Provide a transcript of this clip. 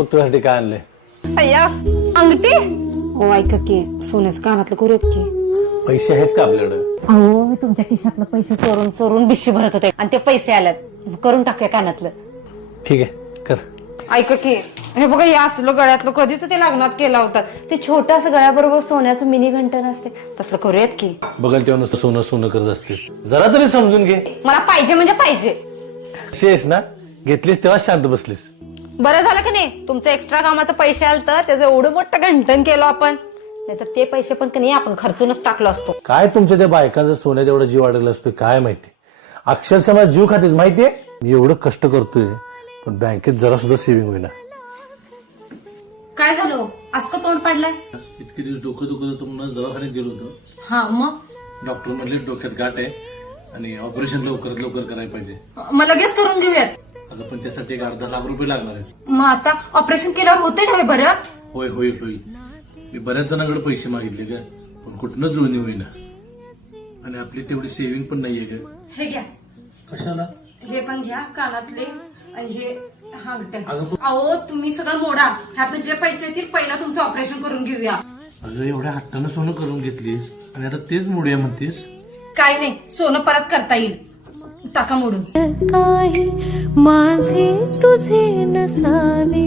मग तुझ्यासाठी काय आणले अय्या अंगठी? ओ ऐका की सोन्याचं कानातलं करूयात की. पैसे आहेत का आपल्याकडे? अहो मी तुमच्या खिशातलं पैसे चोरून चोरून बिशी भरत होते आणि ते पैसे आल्यात. करून टाकूया कानातलं. ठीक आहे कर. ऐका की हे बघा हे असलं गळ्यातलं कधीच ते लग्नात केला होता. ते छोटं असं गळ्याबरोबर सोन्याचं मिनी घंटन असते. तसलं करूयात की. बघल तेव्हा नुसतं सोनं सोनं करत असतेस. जरा तरी समजून घे. मला पाहिजे म्हणजे पाहिजे. शेस ना? घेतलीस तेव्हा शांत बसलीस. बरं झालं की नाही? तुमचं एक्स्ट्रा कामाचं पैसे आलं तर त्याचं एवढं मोठं घंटन केलं आपण. नाहीतर ते पैसे पण की नाही आपण खर्चूनच टाकलो असतो. काय तुमच्या त्या बायकांचा सोन्यात एवढं जीव वाढलेला असतोय काय माहिती? अक्षरशः मला जीव खातेच माहितीये? मी एवढं कष्ट करतोय पण बँकेत जरा सुद्धा सेव्हिंग होईना. काय झालं आज का तोंड पाडलाय? इतके दिवस डोकं दुखत होतं म्हणून दवाखान्यात गेलो होतो. हा मग? डॉक्टर म्हणले डोक्यात गाठ आहे आणि ऑपरेशन लवकरात लवकर करायला पाहिजे. मग लगेच करून घेऊयात. अगं पण त्यासाठी एक अर्धा लाख रुपये लागणार आहेत. मग आता ऑपरेशन केल्यावर होते ना हे बरं? होय होईल होईल मी बऱ्याच जणांकडे पैसे मागितले ग पण कुठनं जुळणी होईना. आणि आपली तेवढी सेव्हिंग पण नाहीये ग. हे घ्या. कशाला? हे पण घ्या कानातले आणि हे हांगटे. अहो तुम्ही सगळं मोडा. ह्यातले जे पैसे येतील पहिला तुमचं ऑपरेशन करून घेऊया. अगं एवढ्या हट्टानं सोनं करून घेतलीस आणि आता तेच मोडूया म्हणतेस? काही नाही सोनं परत करता येईल. टाका मोडून. काही माझे तुझे नसावे.